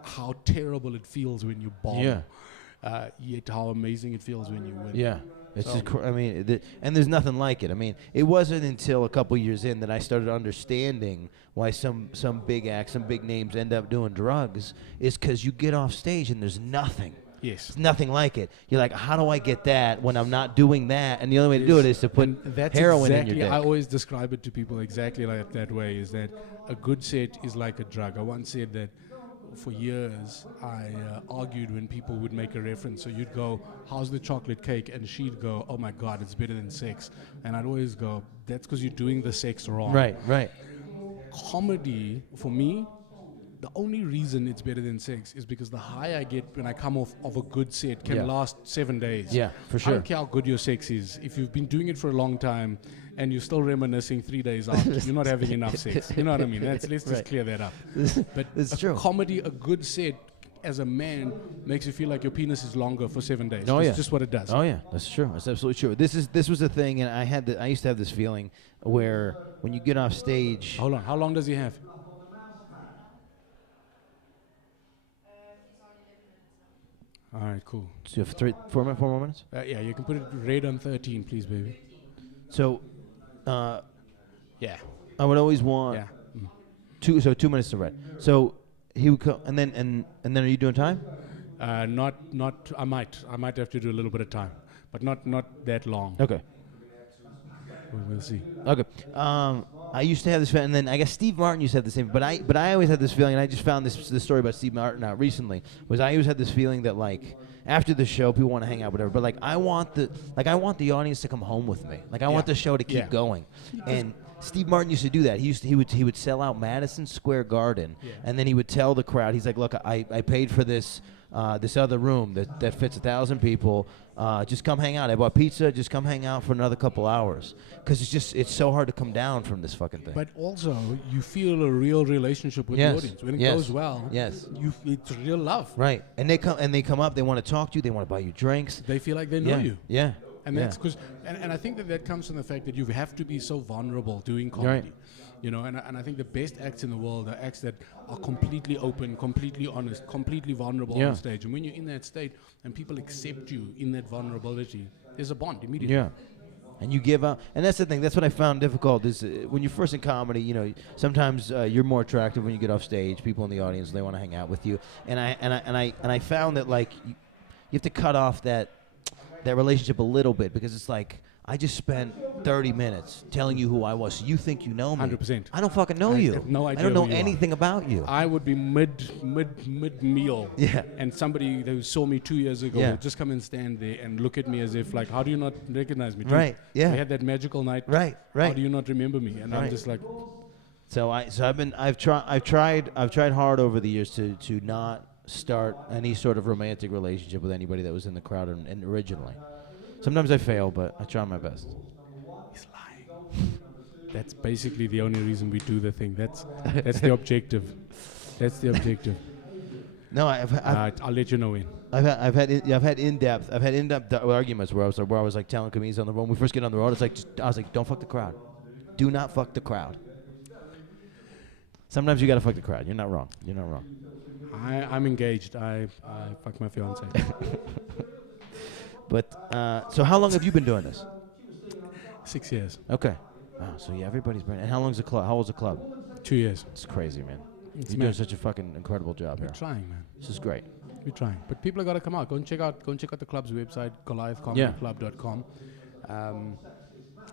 how terrible it feels when you bomb. Yeah. Yet how amazing it feels when you win. Yeah. It's just I mean, and there's nothing like it. I mean, it wasn't until a couple years in that I started understanding why some big acts, some big names end up doing drugs, is because you get off stage and there's nothing. Yes. It's nothing like it. You're like, how do I get that when I'm not doing that? And the only way to do it is to put heroin in your dick. I always describe it to people exactly like that way, is that a good set is like a drug. I once said that for years, I argued when people would make a reference. So you'd go, how's the chocolate cake? And she'd go, oh my God, it's better than sex. And I'd always go, that's because you're doing the sex wrong. Right, right. Comedy, for me, the only reason it's better than sex is because the high I get when I come off of a good set can last 7 days. Yeah, for sure. I don't care how good your sex is. If you've been doing it for a long time and you're still reminiscing 3 days after, you're not having enough sex. You know what I mean? Let's just clear that up. But it's true. Comedy, a good set, as a man, makes you feel like your penis is longer for 7 days. Oh, That's just what it does. Oh yeah, that's true. That's absolutely true. This was a thing, and I used to have this feeling where when you get off stage. Hold on. How long does he have? All right, cool. So you have 4 more minutes? Yeah, you can put it red on 13, please, baby. So, Yeah. I would always want Yeah. 2 minutes to red. So he would come, and then are you doing time? Not. I might have to do a little bit of time, but not that long. Okay. We'll see. Okay. I used to have this feeling, and then I guess Steve Martin used to have the same. But I always had this feeling, and I just found this story about Steve Martin out recently. Was I always had this feeling that like after the show, people want to hang out, whatever. But like I want the audience to come home with me. Like I want the show to keep going. And Steve Martin used to do that. He would sell out Madison Square Garden, and then he would tell the crowd, he's like, look, I paid for this other room that fits 1,000 people. Just come hang out. I bought pizza. Just come hang out for another couple hours. Because it's so hard to come down from this fucking thing. But also, you feel a real relationship with the audience. When it goes well, it's real love. Right. And they come up. They want to talk to you. They want to buy you drinks. They feel like they know you. Yeah. And that's because, and I think that comes from the fact that you have to be so vulnerable doing comedy. Right. You know, and I think the best acts in the world are acts that are completely open, completely honest, completely vulnerable on stage. And when you're in that state and people accept you in that vulnerability, there's a bond immediately. Yeah. And you give up. And that's the thing. That's what I found difficult is when you're first in comedy, you know, sometimes you're more attractive when you get off stage. People in the audience, they want to hang out with you. And I found that, like, you have to cut off that relationship a little bit because it's like, I just spent 30 minutes telling you who I was. So you think you know me. 100%. I don't fucking know you. I have no idea. I don't know who you anything about you. I would be mid meal. Yeah. And somebody who saw me 2 years ago would just come and stand there and look at me as if like, how do you not recognize me? Right. Yeah. We had that magical night. Right. How do you not remember me? And I'm just like. So I've tried hard over the years to not start any sort of romantic relationship with anybody that was in the crowd and originally. Sometimes I fail, but I try my best. He's lying. That's basically the only reason we do the thing. That's the objective. That's the objective. No, I'll let you know when. I've had in-depth arguments where I was like telling comedians on the road. When we first get on the road, I was like, don't fuck the crowd. Do not fuck the crowd. Sometimes you gotta fuck the crowd. You're not wrong. I'm engaged. I fuck my fiance. But so how long have you been doing this? 6 years. Okay. Wow. So yeah, everybody's been. And how long's the club? How old's the club? 2 years. It's crazy, man. It's You're doing such a fucking incredible job here. We're trying, man. This is great. We're trying. But people have got to come out. Go and check out the club's website, GoliathComedyClub.com.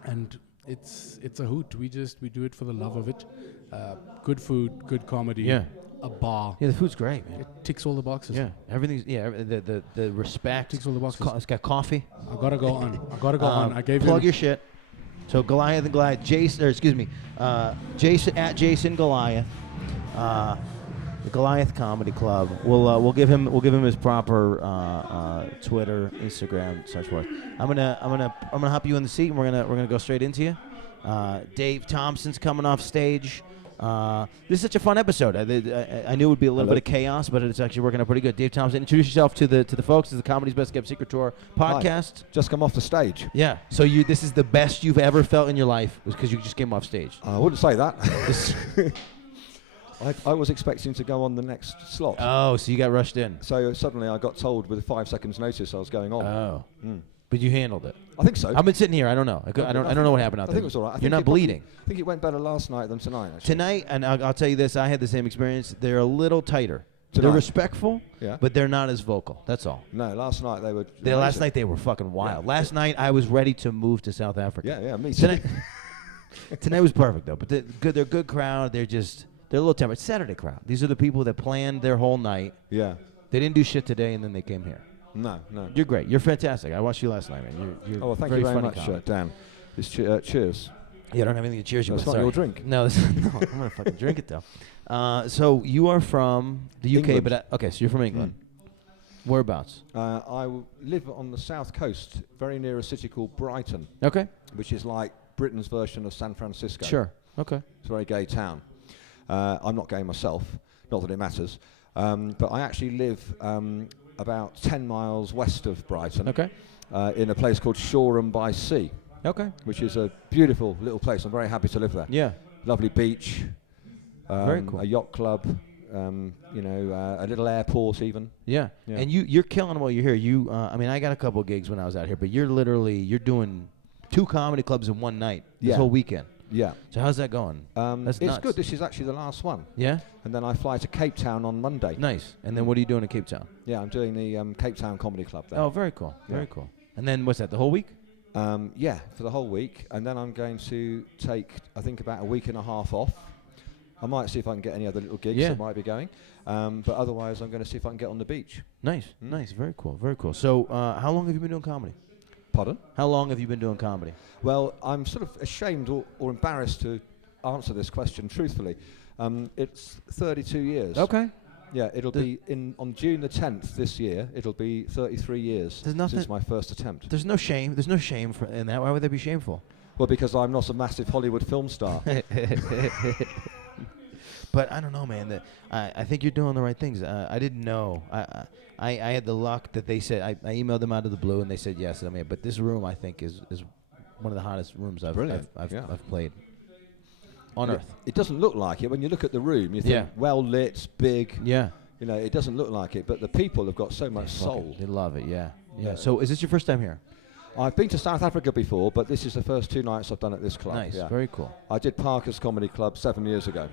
And it's a hoot. We do it for the love of it. Good food, good comedy. Yeah. A bar. Yeah, the food's great, man. It ticks all the boxes. Yeah, everything's the respect. Ticks all the boxes. It's got coffee. I gotta go on. I gave plug you your shit. So Goliath and Goliath, Jason at Jason Goliath, the Goliath Comedy Club. We'll give him his proper Twitter, Instagram, such forth. I'm gonna hop you in the seat and we're gonna go straight into you. Dave Thompson's coming off stage. This is such a fun episode. I knew it would be a little bit of chaos, but it's actually working out pretty good. Dave Thompson, introduce yourself to the folks. This is the Comedy's Best Kept Secret Tour podcast. Hi. Just come off the stage. Yeah. So this is the best you've ever felt in your life because you just came off stage. I wouldn't say that. I was expecting to go on the next slot. Oh, so you got rushed in. So suddenly I got told with 5 seconds notice I was going on. Oh. But you handled it. I think so. I've been sitting here. I don't know. I don't know what happened out there. I think it was all right. You're not bleeding. I think it went better last night than tonight, actually. Tonight, and I'll tell you this, I had the same experience. They're a little tighter. Tonight. They're respectful, Yeah. but they're not as vocal. That's all. No, last night they were... Last night they were fucking wild. Last night I was ready to move to South Africa. Yeah, me too. Tonight was perfect, though. But they're a good crowd. They're a little tempered. It's Saturday crowd. These are the people that planned their whole night. Yeah. They didn't do shit today, and then they came here. No. You're great. You're fantastic. I watched you last night, man. You're Thank very you very funny much, Dan. Cheers. Yeah, I don't have anything to cheers you with. That's not your drink. No, no, I'm going to fucking drink it, though. So you are from the UK, England. okay, so you're from England. Whereabouts? I live on the south coast, very near a city called Brighton. Okay. Which is like Britain's version of San Francisco. Sure. Okay. It's a very gay town. I'm not gay myself, not that it matters. But I actually live about 10 miles west of Brighton. Okay. In a place called Shoreham by Sea. Okay. Which is a beautiful little place. I'm very happy to live there. Yeah. Lovely beach. Very cool. A yacht club. A little airport even. Yeah. And you're killing them while you're here. I got a couple of gigs when I was out here, but you're doing 2 comedy clubs in one night this whole weekend. Yeah. So how's that going? It's good. This is actually the last one. Yeah? And then I fly to Cape Town on Monday. Nice. And then what are you doing in Cape Town? Yeah, I'm doing the Cape Town Comedy Club there. Oh, very cool. Very cool. And then what's that, the whole week? Yeah, for the whole week. And then I'm going to take, I think, about a week and a half off. I might see if I can get any other little gigs that might be going. But otherwise, I'm going to see if I can get on the beach. Nice. Nice. Very cool. Very cool. So how long have you been doing comedy? Pardon? How long have you been doing comedy? Well, I'm sort of ashamed or embarrassed to answer this question truthfully. It's 32 years. Okay. Yeah, it'll be on June the 10th this year. It'll be 33 years since my first attempt. There's no shame. There's no shame in that. Why would that be shameful? Well, because I'm not a massive Hollywood film star. But I don't know, man. I think you're doing the right things. I didn't know. I had the luck that they said I emailed them out of the blue and they said yes. But this room I think is one of the hottest rooms I've played on earth. It doesn't look like it when you look at the room. You think well lit, big. Yeah. It doesn't look like it, but the people have got so much soul. They love it. Yeah. So is this your first time here? I've been to South Africa before, but this is the first 2 nights I've done at this club. Nice, very cool. I did Parker's Comedy Club 7 years ago.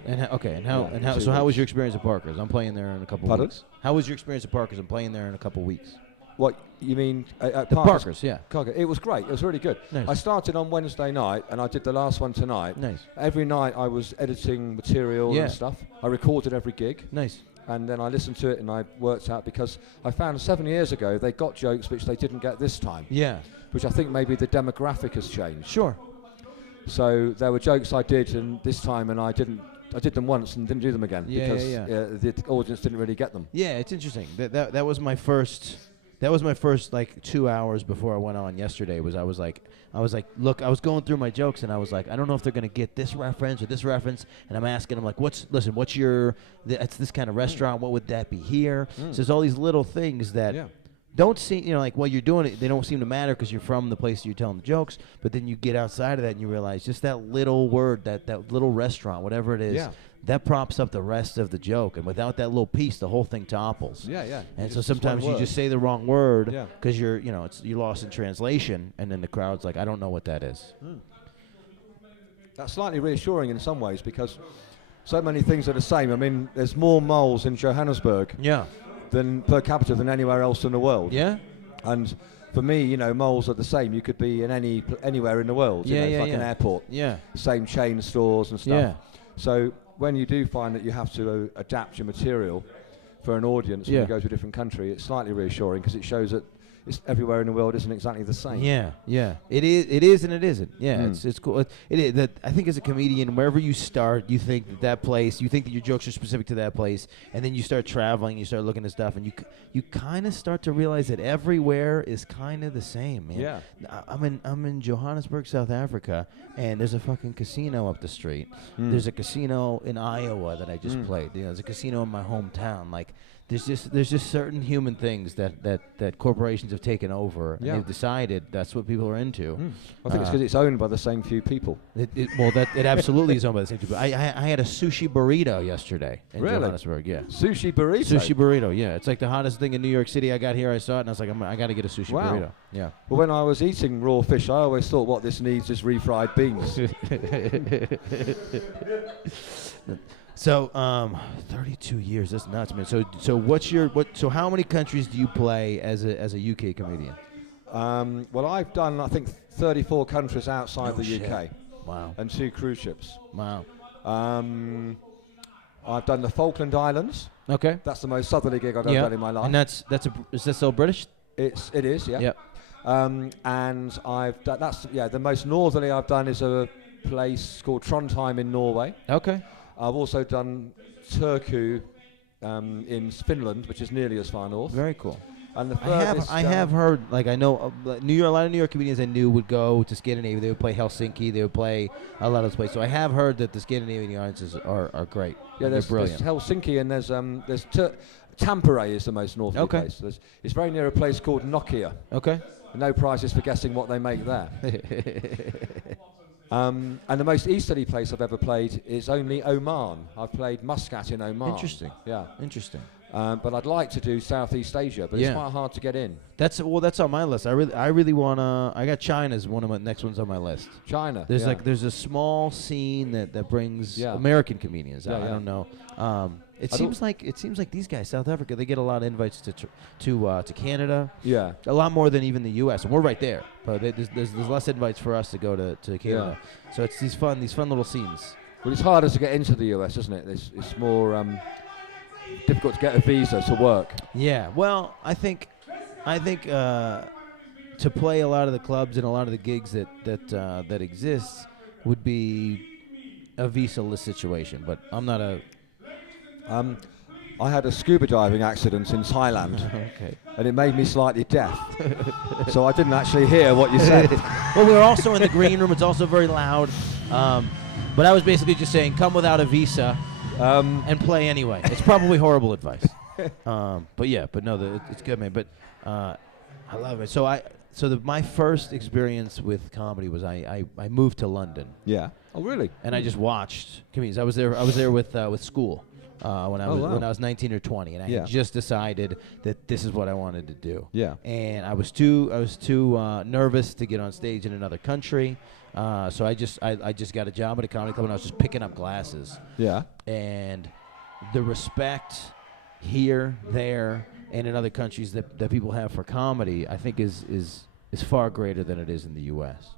How was your experience at Parker's? I'm playing there in a couple weeks. How was your experience at Parker's? I'm playing there in a couple weeks. What you mean at Parker's? Yeah. It was great. It was really good. Nice. I started on Wednesday night, and I did the last one tonight. Nice. Every night I was editing material and stuff. I recorded every gig. Nice. And then I listened to it and I worked out because I found 7 years ago they got jokes which they didn't get this time. Yeah. Which I think maybe the demographic has changed. Sure. So there were jokes I did and this time and I did them once and didn't do them again because the audience didn't really get them. Yeah, it's interesting. That was my first. That was my first 2 hours before I went on yesterday. I was like, look, I was going through my jokes and I was like, I don't know if they're gonna get this reference or this reference, and I'm asking them what's your? It's this kind of restaurant. What would that be here? So there's all these little things that. Yeah. Don't seem, while you're doing it, they don't seem to matter because you're from the place you're telling the jokes. But then you get outside of that and you realize just that little word, that little restaurant, whatever it is, that props up the rest of the joke. And without that little piece, the whole thing topples. Yeah. And so sometimes you just say the wrong word because you're lost in translation, and then the crowd's like, I don't know what that is. That's slightly reassuring in some ways because so many things are the same. I mean, there's more moles in Johannesburg. Yeah. Than per capita than anywhere else in the world. Yeah. And for me, moles are the same. You could be in anywhere in the world. It's like an airport. Yeah. Same chain stores and stuff. Yeah. So when you do find that you have to adapt your material for an audience when you go to a different country, it's slightly reassuring because it shows that it's everywhere in the world isn't exactly the same. Yeah, yeah. It is, and it isn't. Yeah, it's cool. It is that I think as a comedian, wherever you start, you think that place, you think that your jokes are specific to that place, and then you start traveling, you start looking at stuff, and you kind of start to realize that everywhere is kind of the same, man. Yeah. I'm in Johannesburg, South Africa, and there's a fucking casino up the street. There's a casino in Iowa that I just played. You know, there's a casino in my hometown. Like, there's just certain human things that corporations have taken over, and they've decided that's what people are into. I think it's because it's owned by the same few people. It absolutely is owned by the same people. I had a sushi burrito yesterday in Johannesburg. Yeah, sushi burrito. Sushi burrito. Yeah, it's like the hottest thing in New York City. I got here, I saw it, and I was like, I got to get a sushi burrito. Yeah. Well, when I was eating raw fish, I always thought what this needs is refried beans. So, 32 years, that's nuts, man. So so how many countries do you play as a UK comedian? Well, I've done, I think, 34 countries outside the shit. UK. Wow. And 2 cruise ships. Wow. I've done the Falkland Islands. Okay. That's the most southerly gig I've ever done in my life. And is that still British? It is, yeah. Yep. And I've done, the most northerly I've done is a place called Trondheim in Norway. Okay. I've also done Turku in Finland, which is nearly as far north. Very cool. And the I have heard, like, I know a lot of New York comedians I knew would go to Scandinavia. They would play Helsinki. They would play a lot of those places. So I have heard that the Scandinavian audiences are great. Yeah, there's Helsinki, and there's Tampere is the most northerly place. It's very near a place called Nokia. Okay. No prizes for guessing what they make there. And the most easterly place I've ever played is only Oman. I've played Muscat in Oman. Interesting. Yeah. Interesting. But I'd like to do Southeast Asia, but it's quite hard to get in. That's on my list. I really wanna. I got China as one of my next ones on my list. China. There's a small scene that brings American comedians. I don't know. It seems like these guys, South Africa, they get a lot of invites to Canada. Yeah. A lot more than even the U.S. And we're right there, but there's less invites for us to go to Canada. Yeah. So it's these fun little scenes. Well, it's harder to get into the U.S., isn't it? It's more difficult to get a visa to work. Yeah. Well, I think to play a lot of the clubs and a lot of the gigs that exist would be a visa-less situation. But I'm not a. I had a scuba diving accident in Thailand, and it made me slightly deaf. So I didn't actually hear what you said. Well, we were also in the green room. It's also very loud. But I was basically just saying, come without a visa and play anyway. It's probably horrible advice. But no, it's good, man. But I love it. So my first experience with comedy was I moved to London. Yeah. Oh, really? And I just watched comedians. I was there with school. When I was 19 or 20, and I had just decided that this is what I wanted to do. Yeah. And I was too nervous to get on stage in another country, so I just got a job at a comedy club, and I was just picking up glasses. Yeah. And the respect here, there, and in other countries that people have for comedy, I think is far greater than it is in the U.S.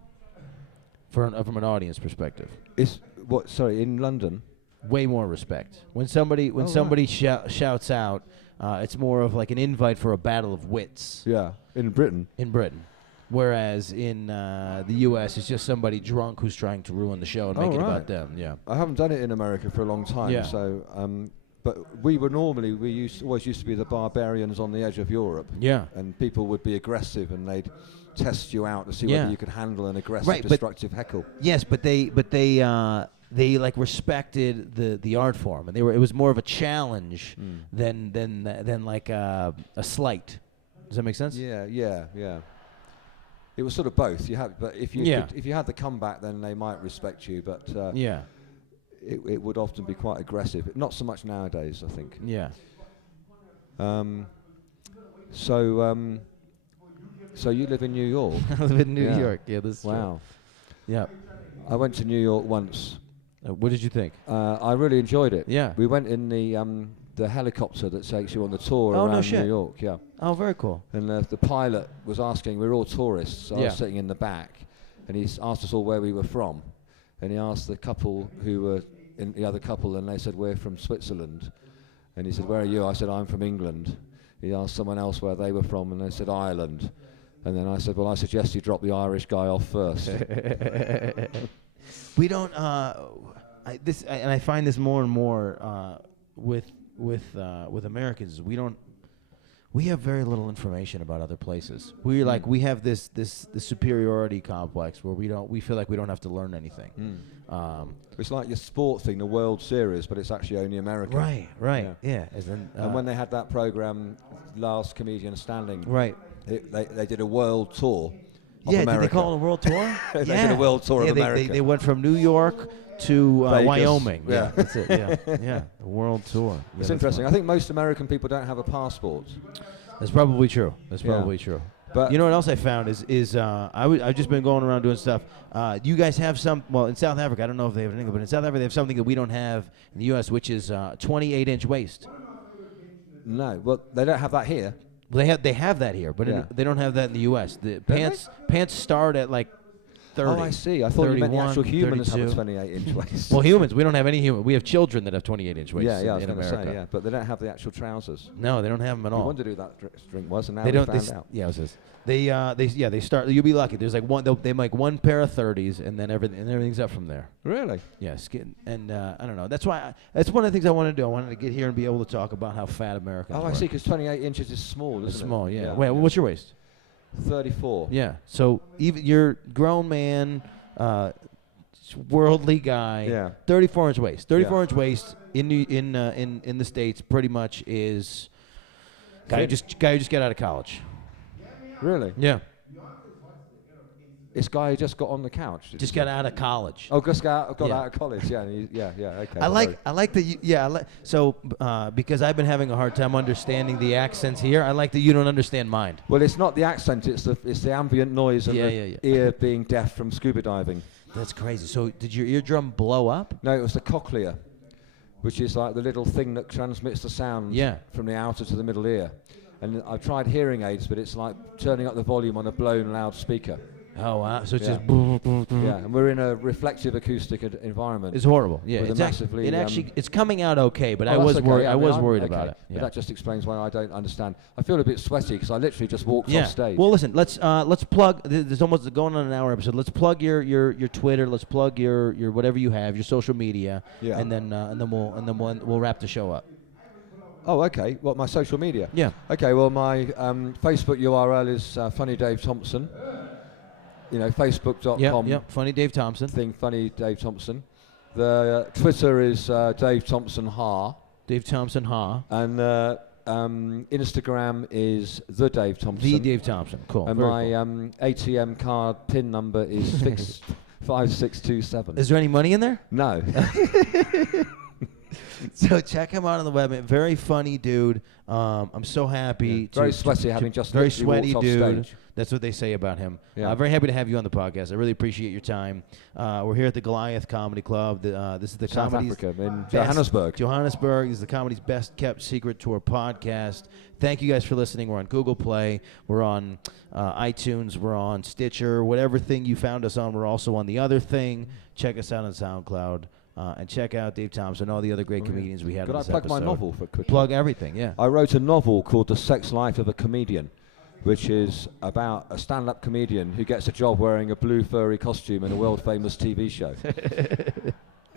From an audience perspective. In London? Way more respect. When somebody shouts out, it's more of like an invite for a battle of wits. Yeah, in Britain. Whereas in the U.S., it's just somebody drunk who's trying to ruin the show and make it about them. Yeah. I haven't done it in America for a long time. Yeah. So, but always used to be the barbarians on the edge of Europe. Yeah. And people would be aggressive, and they'd test you out to see whether you could handle an aggressive, destructive heckle. Yes, but they like respected the art form, and it was more of a challenge than like a slight. Does that make sense? Yeah. It was sort of both. If you had the comeback, then they might respect you. But it would often be quite aggressive. Not so much nowadays, I think. Yeah. So you live in New York? I live in New York. Yeah, this is wow. True. Yeah. I went to New York once. What did you think? I really enjoyed it. Yeah. We went in the helicopter that takes you on the tour around New York. Yeah. Oh, very cool. And the pilot was asking, we're all tourists, so I was sitting in the back, and he asked us all where we were from. And he asked the couple who were in the other couple, and they said, we're from Switzerland. And he said, where are you? I said, I'm from England. he asked someone else where they were from, and they said Ireland. And then I said, well, I suggest you drop the Irish guy off first. We don't. And I find this more and more with Americans. We have very little information about other places. We have this superiority complex where we feel like we don't have to learn anything. It's like your sport thing, the World Series, but it's actually only American. Right. Yeah. And when they had that program, Last Comedian Standing, right, they did a world tour. Of America. Did they call it a world tour? They did a world tour of America. They went from New York to Wyoming. Yeah, that's it. Yeah, a world tour. It's interesting. I think most American people don't have a passport. That's probably true. True. But you know what else I found is I've just been going around doing stuff. You guys have in South Africa, I don't know if they have anything, but in South Africa they have something that we don't have in the U.S., which is 28-inch waist. No, well, they don't have that here. Well, they have that here, but they don't have that in the U.S. The pants start at like 30. Oh, I see. I thought you meant the actual humans have a 28-inch waist. Well, humans, we don't have any human. We have children that have 28-inch waists I was in America. say, but they don't have the actual trousers. No, they don't have them at all. I wondered who that drink was, and now they we don't. found out. Yeah, it was they start. You'll be lucky. There's like they make one pair of 30s, and then everything's up from there. Really? Yeah, and I don't know. That's why. That's one of the things I want to do. I wanted to get here and be able to talk about how fat Americans are. I see. Because 28 inches is small, isn't it? It's small. Yeah. Wait, what's your waist? 34. Yeah. So even you're grown man. Worldly guy, 34-inch waist. 34-inch waist in the States pretty much is guy who just got out of college. Really? Yeah. This guy who just got on the couch. Just got out of college. Oh, just got out of college. Yeah, okay. I like that. So because I've been having a hard time understanding the accents here, I like that you don't understand mine. Well, it's not the accent; it's the ambient noise and the ear being deaf from scuba diving. That's crazy. So did your eardrum blow up? No, it was the cochlea, which is like the little thing that transmits the sound from the outer to the middle ear. And I've tried hearing aids, but it's like turning up the volume on a blown loudspeaker. Oh wow! So it's just and we're in a reflective acoustic environment. It's horrible. Yeah, it's coming out okay, but I was worried. I was worried about it. But that just explains why I don't understand. I feel a bit sweaty because I literally just walked off stage. Well, listen, let's plug. There's almost going on an hour episode. Let's plug your Twitter. Let's plug your whatever you have, your social media, and then we'll wrap the show up. Oh, okay. What, my social media? Yeah. Okay. Well, my Facebook URL is Funny Dave Thompson. Facebook.com. Yep. Funny Dave Thompson. Funny Dave Thompson. The Twitter is Dave Thompson Ha. Dave Thompson Ha. And Instagram is The Dave Thompson. The Dave Thompson. Cool. And my ATM card PIN number is 5627. Is there any money in there? No. So check him out on the web. Very funny dude. I'm so happy. Very sweaty, having just very sweaty walked dude. off stage. That's what they say about him. Yeah. Very happy to have you on the podcast. I really appreciate your time. We're here at the Goliath Comedy Club. This is the South comedy's Africa, in Johannesburg. Johannesburg is the comedy's best kept secret tour podcast. Thank you guys for listening. We're on Google Play. We're on iTunes. We're on Stitcher. Whatever thing you found us on, we're also on the other thing. Check us out on SoundCloud. And check out Dave Thompson and all the other great comedians we had on this episode. Could I plug my novel for quickly? Plug everything, yeah. I wrote a novel called The Sex Life of a Comedian, which is about a stand-up comedian who gets a job wearing a blue furry costume in a world-famous TV show.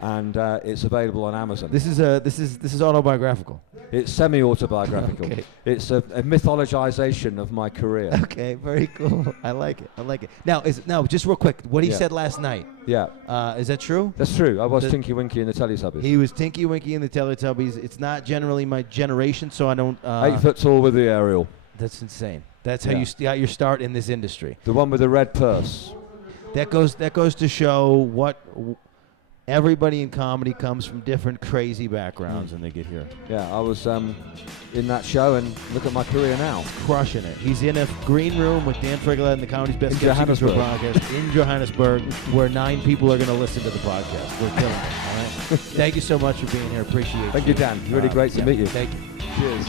And it's available on Amazon. This is autobiographical. It's semi-autobiographical. Okay. It's a mythologization of my career. Okay, very cool. I like it. Now, just real quick, what he said last night. Yeah. Is that true? That's true. I was Tinky Winky in the TeleTubbies. He was Tinky Winky in the TeleTubbies. It's not generally my generation, so I don't. 8 foot tall with the aerial. That's insane. That's how you got your start in this industry. The one with the red purse. That goes to show what. Everybody in comedy comes from different crazy backgrounds when they get here. Yeah, I was in that show, and look at my career now. Crushing it. He's in a green room with Dan Frigolette and the comedy's best in Johannesburg. Podcast in Johannesburg, where 9 people are going to listen to the podcast. We're killing it. All right. Thank you so much for being here. Appreciate it. Thank you, Dan. Really great to meet you. Thank you. Cheers.